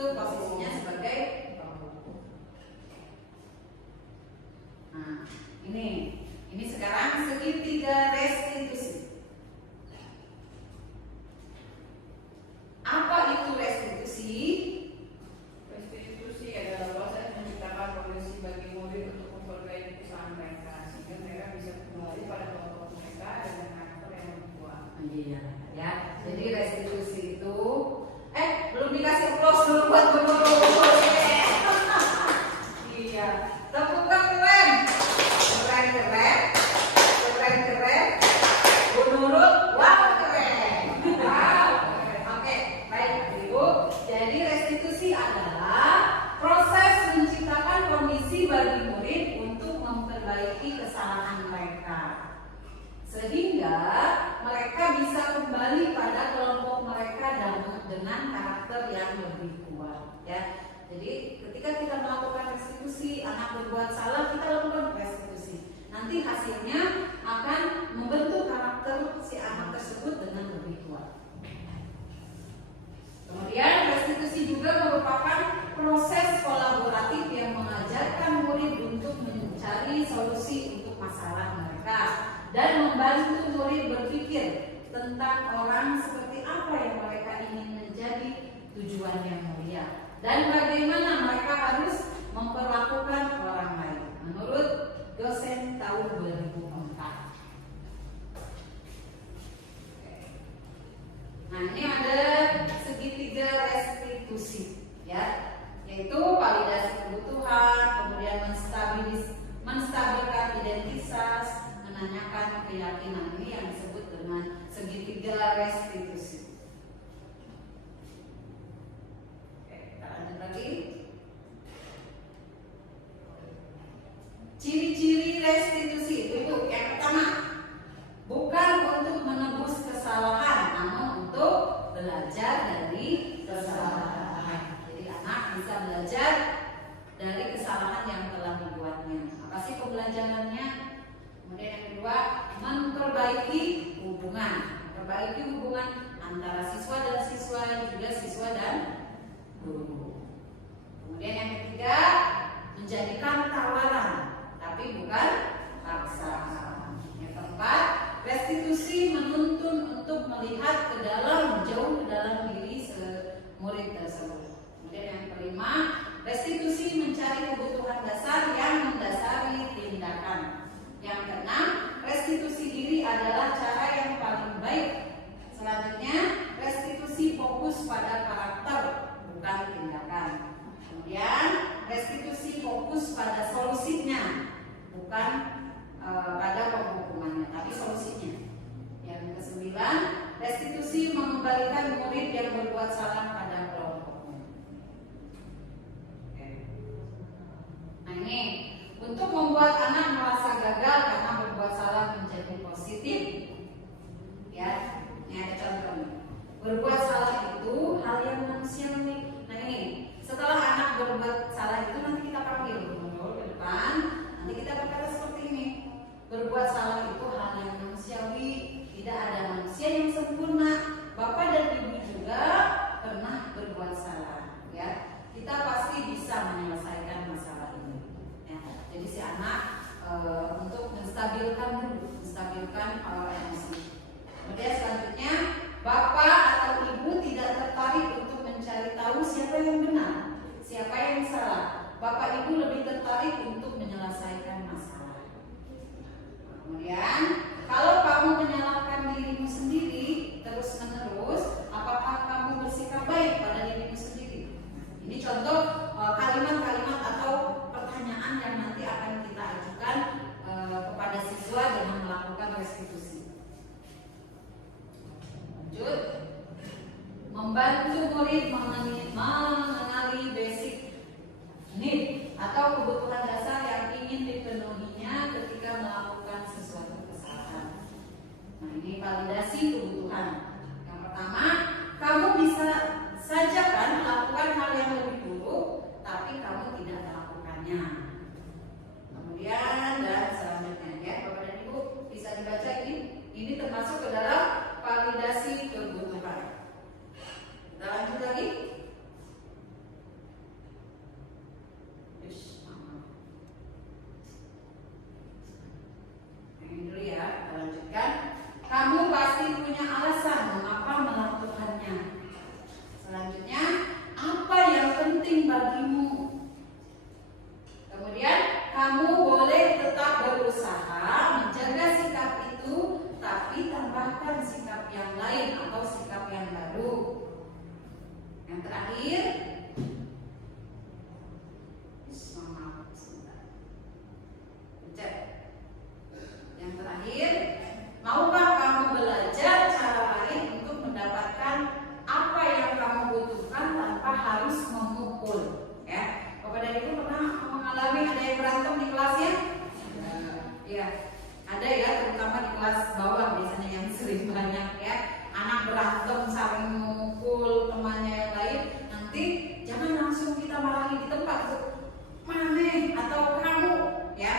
Itu posisinya sebagai. Nah, ini sekarang segitiga restitusi. Apa itu restitusi? Restitusi adalah proses menciptakan kondisi bagi murid untuk memperbaiki kesalahan mereka sehingga mereka bisa kembali pada kelompok mereka dengan karakter yang lebih kuat. Iya, ya. Jadi restitusi itu belum dikasih applause dulu buat guru. Iya, tepukan keren. Keren. Bu Nurul, wow keren. Oke, baik Ibu. Jadi restitusi adalah proses menciptakan kondisi bagi murid untuk memperbaiki kesalahan mereka, sehingga mereka bisa kembali pada kelompok mereka dengan karakter yang lebih kuat. Ya, jadi ketika kita melakukan restitusi, anak berbuat salah, kita lakukan restitusi. Nanti hasilnya akan membentuk karakter si anak tersebut dengan lebih kuat. Kemudian restitusi juga merupakan proses kolaboratif yang mengajarkan murid untuk mencari solusi untuk masalah mereka dan membantu murid berpikir tentang orang seperti apa yang mereka ingin menjadi tujuan yang mulia dan bagaimana mereka harus memperlakukan orang lain menurut dosen tahun 2004. Nah, ini ada segitiga restitusi, ya, yaitu validasi kebutuhan, kemudian menstabilkan identitas, menanyakan keyakinan. Ini yang disebut dengan segitiga restitusi. Oke, kita lanjut lagi. Ciri-ciri restitusi itu yang pertama, bukan untuk menebus kesalahan, namun untuk belajar dari kesalahan. Jadi anak bisa belajar dari kesalahan yang telah dibuatnya. Apa sih pembelajarannya? Kemudian yang kedua, memperbaiki hubungan antara siswa dan siswa, juga siswa dan guru. Kemudian yang ketiga, menjadikan tawaran, tapi bukan paksaan. Yang keempat, restitusi menuntun untuk melihat jauh ke dalam diri murid tersebut. Kemudian yang kelima, restitusi mencari kebutuhan dasar yang mendasari tindakan. Yang keenam, restitusi diri adalah cara yang paling baik. Selanjutnya, restitusi fokus pada karakter, bukan tindakan. Kemudian, restitusi fokus pada solusinya, bukan pada penghukumannya, tapi solusinya. Yang kesembilan, restitusi mengembalikan murid yang berbuat salah pada kelompoknya. Nah, ini untuk membuat anak merasa gagal karena berbuat salah menjadi positif. Ya, ini ada contohnya. Berbuat salah itu hal yang manusiawi. Nah, ini setelah anak berbuat salah itu nanti kita panggil ke depan. Nanti kita berkata seperti ini. Berbuat salah itu hal yang manusiawi. Tidak ada manusia yang sempurna. Bapak dan Ibu juga pernah berbuat salah. Ya, kita pasti bisa menyelesaikan masalah ini. Ya, jadi si anak untuk menstabilkan emosi. Kemudian selanjutnya, Bapak atau Ibu tidak tertarik untuk mencari tahu siapa yang benar, siapa yang salah. Bapak Ibu lebih tertarik untuk menyelesaikan masalah. Kemudian, kalau kamu menyalahkan dirimu sendiri terus-menerus, apakah kamu bersikap baik pada dirimu sendiri? Ini contoh kalimat-kalimat atau pertanyaan yang nanti akan kita ajukan kepada siswa dengan melakukan restitusi. Lanjut, membantu murid mengenali basic need atau kebutuhan dasar yang ingin dipenuhinya ketika melakukan sesuatu kesalahan. Nah, ini validasi kebutuhan. Yang pertama, kamu bisa saja kan melakukan hal yang lebih buruk, tapi kamu tidak melakukannya. Kemudian dan selanjutnya, ya Bapak dan Ibu bisa dibaca ini. Ini termasuk ke dalam validasi kebutuhan. Kita lanjut lagi. Yang terakhir, maaf sebentar. Cek. Yang terakhir, maukah kamu belajar cara lain untuk mendapatkan apa yang kamu butuhkan tanpa harus memukul? Ya, Bapak dan Ibu pernah mengalami ada yang berantem di kelasnya? Iya, ada ya, terutama di kelas bawah biasanya yang sering banyak ya. Anak berantem saling memukul temannya yang lain. Nanti jangan langsung kita marahi di tempat, mana atau kamu, ya.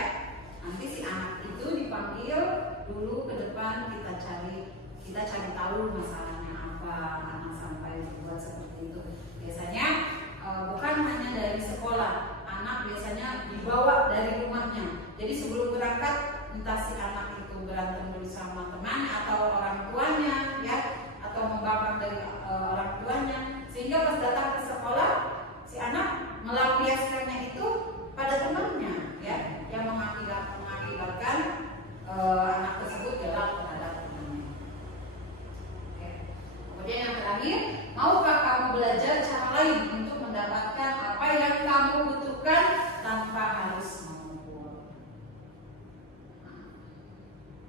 Nanti si anak itu dipanggil dulu ke depan, kita cari tahu masalahnya apa, anak sampai berbuat seperti itu. Biasanya bukan hanya dari sekolah, anak biasanya dibawa dari rumahnya. Jadi sebelum berangkat, entah si anak itu berantem dulu sama teman atau orang tuanya, ya, atau membangkang dari orang tuanya, sehingga pas datang ke sekolah si anak melampiaskannya itu pada temannya, ya, yang mengakibatkan anak tersebut galak terhadap temannya. Oke. Kemudian yang terakhir, maukah kamu belajar cara lain untuk mendapatkan apa yang kamu butuhkan tanpa harus memukul?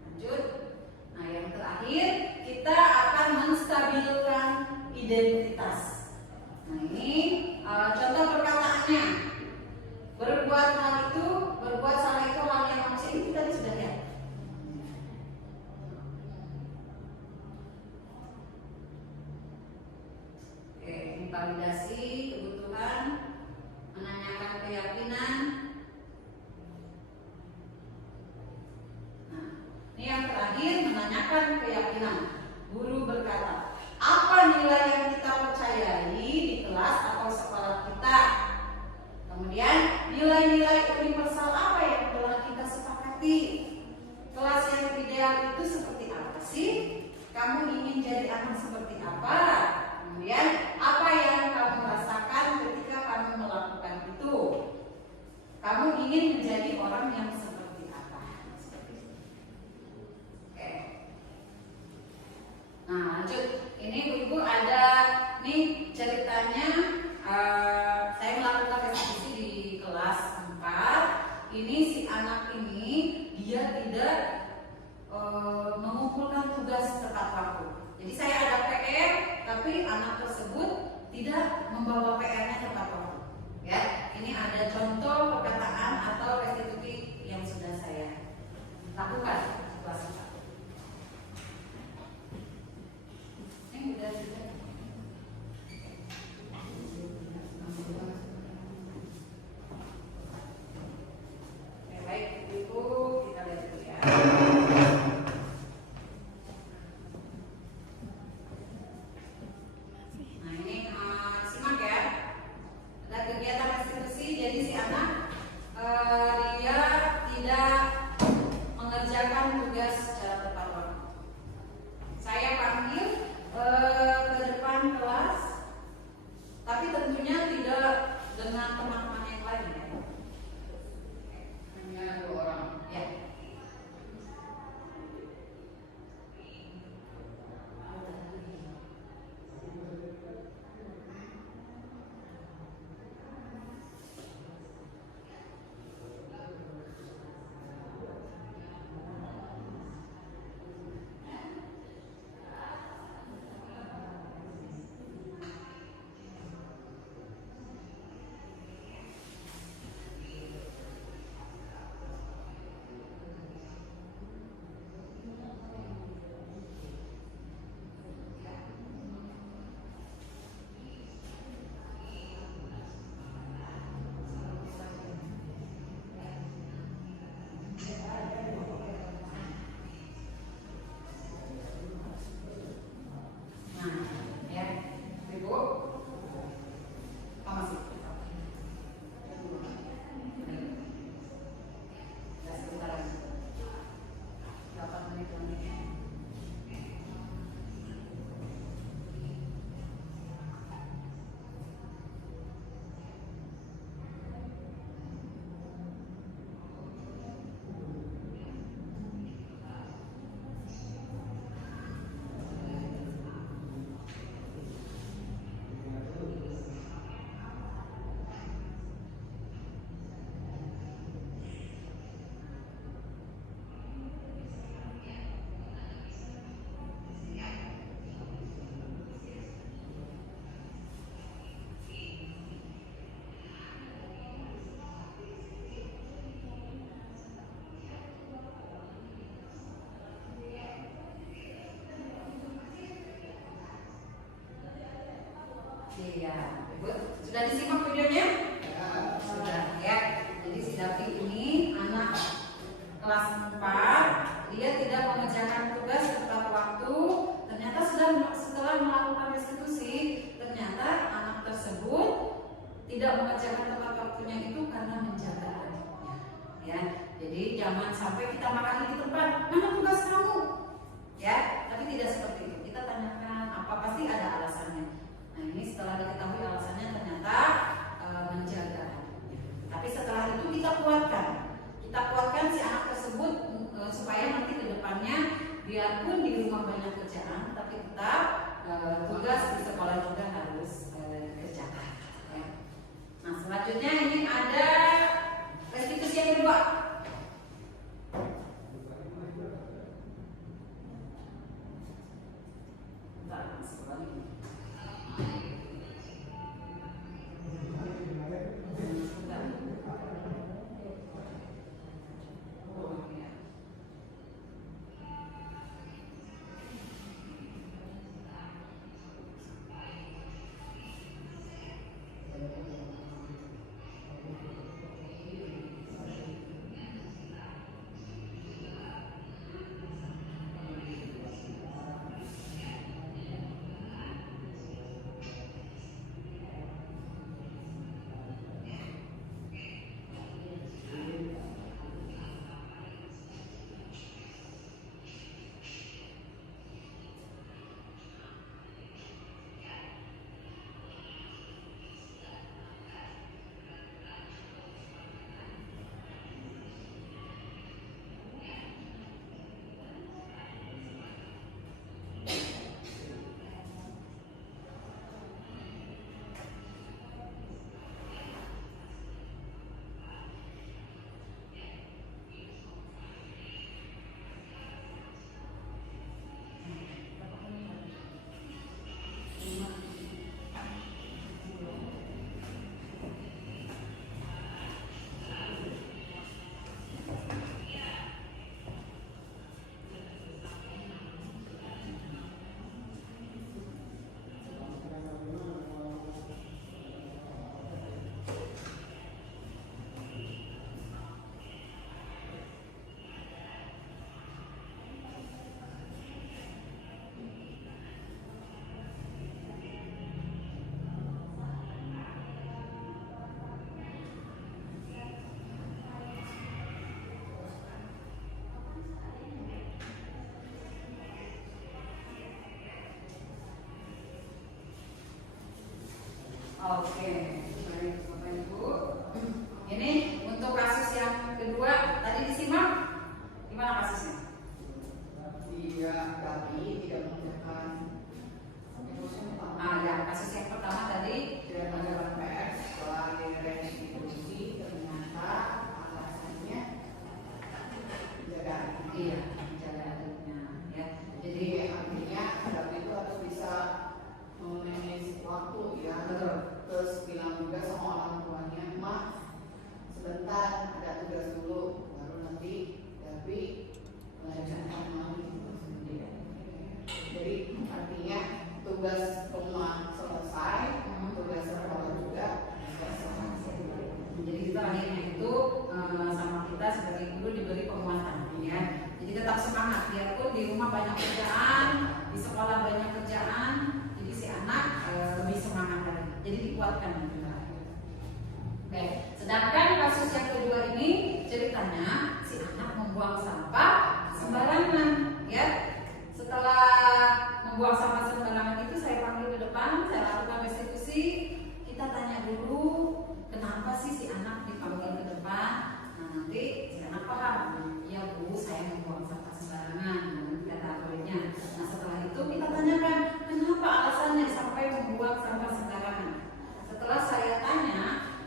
Lanjut. Nah, yang terakhir, kita akan menstabilkan identitas. Nah, ini contoh perkataannya. Berbuat salah itu hal yang manusia, ini tadi sudah ya. Oke, ini validasi kebutuhan, menanyakan keyakinan. Nah, ini yang terakhir, menanyakan keyakinan. Guru berkata, apa nilai yang kita percayai di kelas atau sekolah kita? Kemudian nilai-nilai universal apa yang telah kita sepakati? Kelas yang ideal itu seperti apa sih? Kamu ingin jadi anak seperti apa? Kemudian apa yang kamu rasakan ketika kamu melakukan itu? Kamu ingin menjadi orang yang seperti apa? Oke. Nah, lanjut. Ini Ibu ada nih ceritanya. Saya melakukan eksekusi di kelas 4. Ini si anak ini dia tidak mengumpulkan tugas tepat waktu. Jadi saya ada PR, tapi anak tersebut tidak membawa PR-nya tepat waktu. Ya, ini ada contoh perkataan atau restitusi yang sudah saya lakukan di kelas 4. Ini udah sudah. Baik, Ibu, kita lihat dulu ya. Nah, ini simak ya. Ada kegiatan restitusi, jadi si anak dia tidak mengerjakan tugas secara tepat waktu. Saya panggil ke depan kelas, tapi tentunya tidak dengan teman-teman yang lain ya. Hanya 2 orang. Ya. Iya, Ibu sudah disimak videonya? Sudah ya. Jadi si Davi ini anak kelas 4, dia tidak mengerjakan tugas tepat waktu. Ternyata setelah melakukan restitusi, ternyata anak tersebut tidak mengerjakan tepat waktunya itu karena menjaga adiknya. Ya, jadi jangan sampai kita marahi di tempat, mana tugas kamu? Ya, tapi tidak seperti itu. Kita tanyakan apa, pasti ada alasannya. Nah ini setelah diketahui alasannya ternyata menjaga adiknya. Tapi setelah itu kita kuatkan si anak tersebut supaya nanti ke depannya biarpun di rumah banyak kerjaan, tapi tetap tugas di sekolah juga harus dikerjakan. Ya. Nah selanjutnya ini ada restitusi yang kedua. Oke, baik Bapak Ibu. Ini untuk kasus yang kedua tadi disimak, gimana kasusnya? Dia tadi tidak mengerjakan Ya, kasus yang pertama tadi tidak mengerjakan PR setelah direstitusi, ternyata alasannya menjaga adiknya. iya menjaga adiknya, ya. Jadi artinya anak itu harus bisa memanage waktu ya. Betul. Terus bilang juga sama orang tuanya, "Mak, sebentar ada tugas dulu, baru nanti tapi mengerjakan lagi." Jadi artinya tugas rumah selesai, tugas sekolah juga selesai. Jadi kita akhirnya itu sama kita sebagai guru diberi penguatan, ya. Jadi tetap semangat, biarpun di rumah banyak kerjaan, di sekolah banyak kerjaan, jadi si anak lebih semangat lagi. Jadi dikuatkan gitu. Oke, sedangkan kasus yang kedua ini ceritanya si anak membuang sampah sembarangan, ya. Setelah membuang sampah sembarangan itu saya panggil ke depan, saya lakukan restitusi. Kita tanya dulu kenapa sih si anak dipanggil ke depan. Nah nanti si anak paham, ya Bu, saya membuang sampah sembarangan, kata aturannya. Nah setelah itu kita tanyakan kenapa alasannya sampai membuang sampah sembarangan. Setelah saya tanya,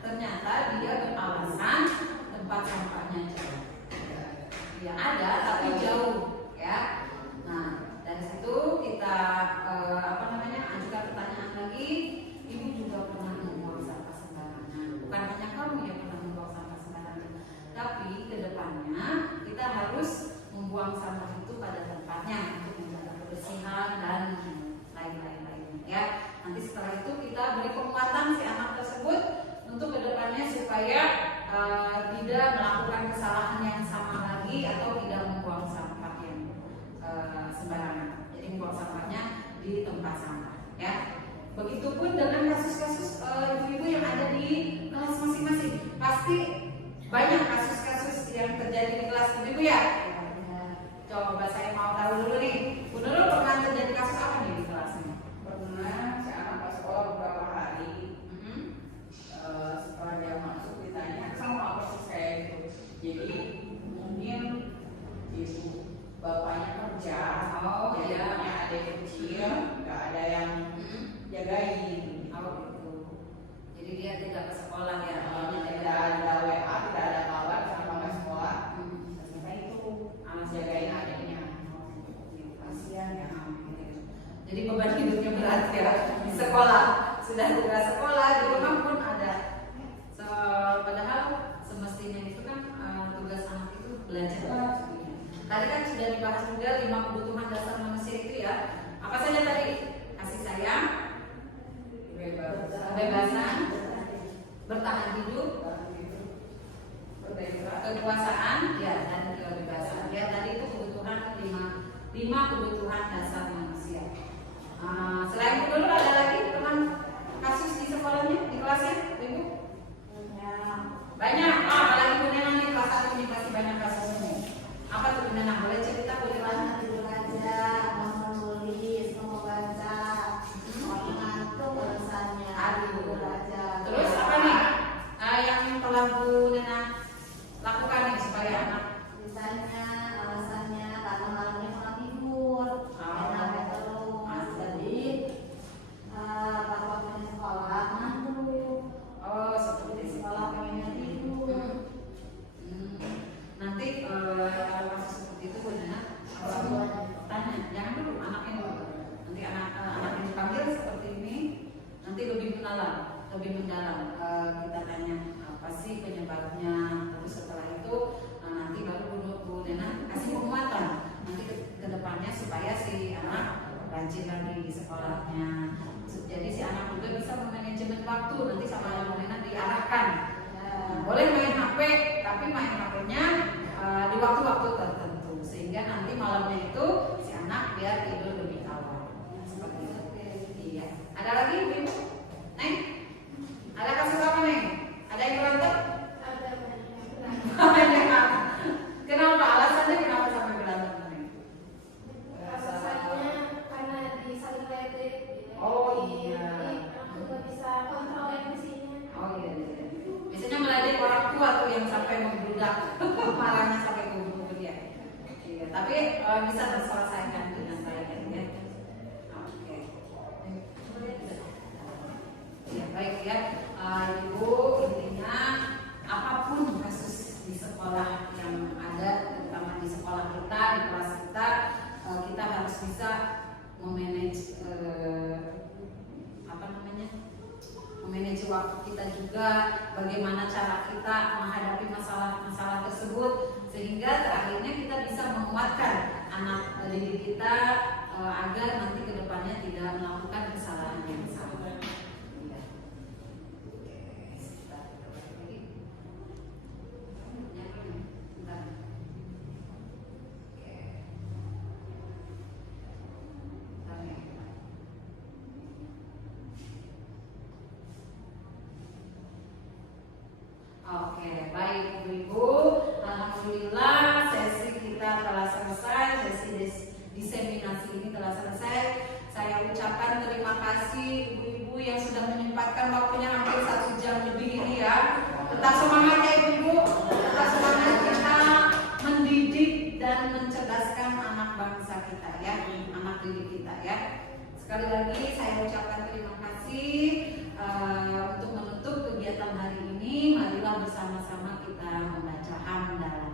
ternyata dia beralasan tempat sampahnya jauh. Ya ada tapi jauh, ya. Nah dari situ kita kekuasaan, ya, dan kebebasan. Ya, tadi itu kebutuhan lima kebutuhan dasar manusia. Selain itu dulu ada lagi teman kasus di sekolahnya, di kelasnya, Ibu? Banyak. Apalagi Bu Nena nih kelas 1 ini pasti banyak kasusnya. Apa tuh Bu Nena? Boleh cerita, boleh banget. Tidur aja, mau nulis, mau baca, mau ngantuk alasannya. Tidur aja. Terus apa nih? Yang telah Bu Nena lakukan nih supaya anak Misalnya alasannya karena malamnya kurang tidur, enak terus. Jadi pas waktunya sekolah ngantuk. seperti Di itu. sekolah pengennya tidur. Nanti kalau kasus seperti itu Bu Nena tanya, jangan dulu anaknya dulu. Nanti anak yang dipanggil seperti ini, nanti lebih mendalam. Kita tanya apa sih penyebabnya. Terus setelah itu nanti baru Bu Nena kasih penguatan. Nanti ke depannya supaya si anak rajin lagi di sekolahnya. Jadi si anak juga bisa memanajemen waktu. Nanti sama Bu Nena diarahkan. Boleh main HP, tapi main HP-nya di waktu-waktu tertentu sehingga nanti malamnya itu si anak biar tidur lebih awal. Seperti itu. Iya. Ada lagi Ibu? Neng? Ada kasus apa Neng? Ada yang berantem? Banyak. Kenapa? Alasannya kenapa sampai berantem Neng? Alasannya karena saling ledek. Oh, iya. Aku nggak bisa kontrol emosinya. Oh iya. Biasanya meladeni orang tua tuh yang sampai membludak, marahnya sampai gugur dia. Iya, tapi bisa terselesaikan dengan baik ya. Oke. Ya baik ya, Ibu, intinya apapun kasus di sekolah yang ada, terutama di sekolah kita, di kelas kita, kita harus bisa memanage memanage waktu kita juga, bagaimana cara kita menghadapi masalah-masalah tersebut, sehingga terakhirnya kita bisa menguatkan anak didik kita agar nanti kedepannya tidak melakukan kesalahan yang sama. Ya. Oke, sebentar, lagi. Bentar. Oke. Bentar ya. Oke, baik Ibu-Ibu, alhamdulillah sesi kita telah selesai, sesi diseminasi ini telah selesai. Saya ucapkan terima kasih Ibu-Ibu yang sudah menyempatkan waktunya hampir 1 jam lebih ini ya. Tetap semangat ya Ibu-Ibu, tetap semangat kita mendidik dan mencerdaskan anak bangsa kita ya, anak didik kita ya. Sekali lagi saya ucapkan terima kasih. Untuk menutup kegiatan hari ini, marilah bersama-sama kita membaca hamdalah.